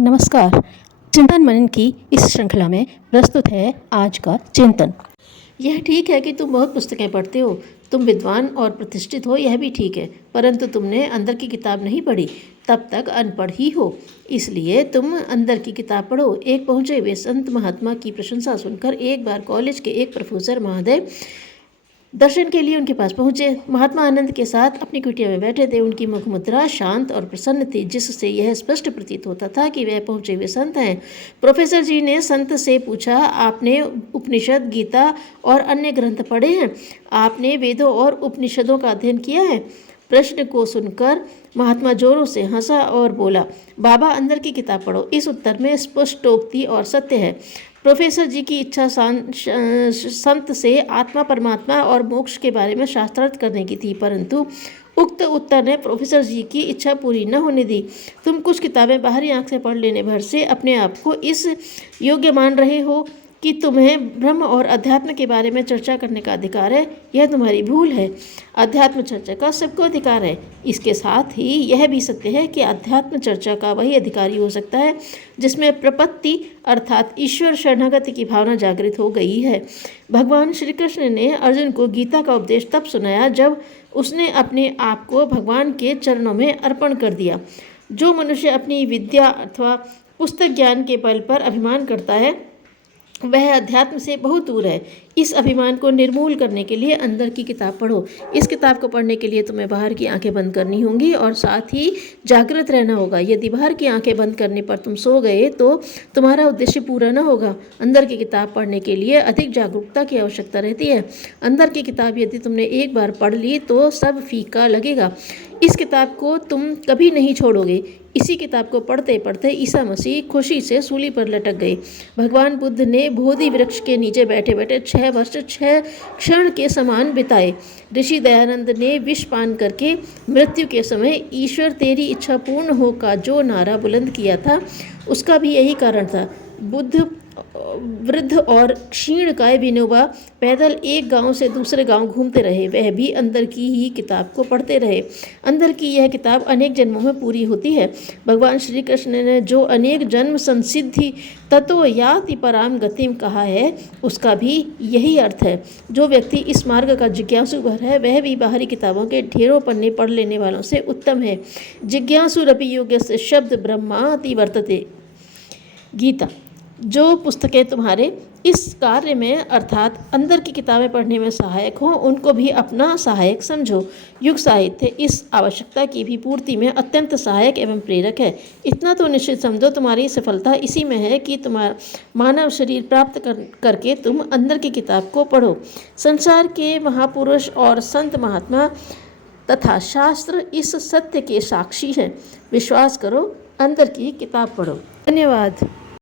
नमस्कार। चिंतन मनन की इस श्रृंखला में प्रस्तुत है आज का चिंतन। यह ठीक है कि तुम बहुत पुस्तकें पढ़ते हो, तुम विद्वान और प्रतिष्ठित हो, यह भी ठीक है, परंतु तुमने अंदर की किताब नहीं पढ़ी, तब तक अनपढ़ ही हो। इसलिए तुम अंदर की किताब पढ़ो। एक पहुँचे हुए संत महात्मा की प्रशंसा सुनकर एक बार कॉलेज के एक प्रोफेसर महोदय दर्शन के लिए उनके पास पहुंचे। महात्मा आनंद के साथ अपनी कुटिया में बैठे थे। उनकी मुख मुद्रा शांत और प्रसन्न थी, जिससे यह स्पष्ट प्रतीत होता था कि वह पहुंचे हुए संत हैं। प्रोफेसर जी ने संत से पूछा, आपने उपनिषद, गीता और अन्य ग्रंथ पढ़े हैं? आपने वेदों और उपनिषदों का अध्ययन किया है? प्रश्न को सुनकर महात्मा जोरों से हंसा और बोला, बाबा, अंदर की किताब पढ़ो। इस उत्तर में स्पष्टोक्ति और सत्य है। प्रोफेसर जी की इच्छा संत से आत्मा, परमात्मा और मोक्ष के बारे में शास्त्रार्थ करने की थी, परंतु उक्त उत्तर ने प्रोफेसर जी की इच्छा पूरी न होने दी। तुम कुछ किताबें बाहरी आंख से पढ़ लेने भर से अपने आप को इस योग्य मान रहे हो कि तुम्हें ब्रह्म और अध्यात्म के बारे में चर्चा करने का अधिकार है। यह तुम्हारी भूल है। अध्यात्म चर्चा का सबको अधिकार है। इसके साथ ही यह भी सत्य है कि अध्यात्म चर्चा का वही अधिकारी हो सकता है जिसमें प्रपत्ति अर्थात ईश्वर शरणागति की भावना जागृत हो गई है। भगवान श्री कृष्ण ने अर्जुन को गीता का उपदेश तब सुनाया जब उसने अपने आप को भगवान के चरणों में अर्पण कर दिया। जो मनुष्य अपनी विद्या अथवा पुस्तक ज्ञान के बल पर अभिमान करता है, वह अध्यात्म से बहुत दूर है। इस अभिमान को निर्मूल करने के लिए अंदर की किताब पढ़ो। इस किताब को पढ़ने के लिए तुम्हें बाहर की आंखें बंद करनी होंगी और साथ ही जागृत रहना होगा। यदि बाहर की आंखें बंद करने पर तुम सो गए तो तुम्हारा उद्देश्य पूरा न होगा। अंदर की किताब पढ़ने के लिए अधिक जागरूकता की आवश्यकता रहती है। अंदर की किताब यदि तुमने एक बार पढ़ ली तो सब फीका लगेगा। इस किताब को तुम कभी नहीं छोड़ोगे। इसी किताब को पढ़ते पढ़ते ईसा मसीह खुशी से सूली पर लटक गए। भगवान बुद्ध ने बोधि वृक्ष के नीचे बैठे बैठे 6 वर्ष 6 क्षण के समान बिताए। ऋषि दयानंद ने विष पान करके मृत्यु के समय ईश्वर तेरी इच्छा पूर्ण हो का जो नारा बुलंद किया था, उसका भी यही कारण था। बुद्ध वृद्ध और क्षीणकाय विनोबा पैदल एक गांव से दूसरे गांव घूमते रहे। वह भी अंदर की ही किताब को पढ़ते रहे। अंदर की यह किताब अनेक जन्मों में पूरी होती है। भगवान श्री कृष्ण ने जो अनेक जन्म संसिद्धि ततो याति पराम गतिम कहा है, उसका भी यही अर्थ है। जो व्यक्ति इस मार्ग का जिज्ञासु भर है, वह भी बाहरी किताबों के ढेरों पन्ने पढ़ लेने वालों से उत्तम है। जिज्ञासुरपि योग्यस्य शब्द ब्रह्माति वर्तते। गीता। जो पुस्तकें तुम्हारे इस कार्य में अर्थात अंदर की किताबें पढ़ने में सहायक हो, उनको भी अपना सहायक समझो। युग साहित्य इस आवश्यकता की भी पूर्ति में अत्यंत सहायक एवं प्रेरक है। इतना तो निश्चित समझो, तुम्हारी सफलता इसी में है कि तुम्हारा मानव शरीर प्राप्त करके तुम अंदर की किताब को पढ़ो। संसार के महापुरुष और संत महात्मा तथा शास्त्र इस सत्य के साक्षी हैं। विश्वास करो, अंदर की किताब पढ़ो। धन्यवाद।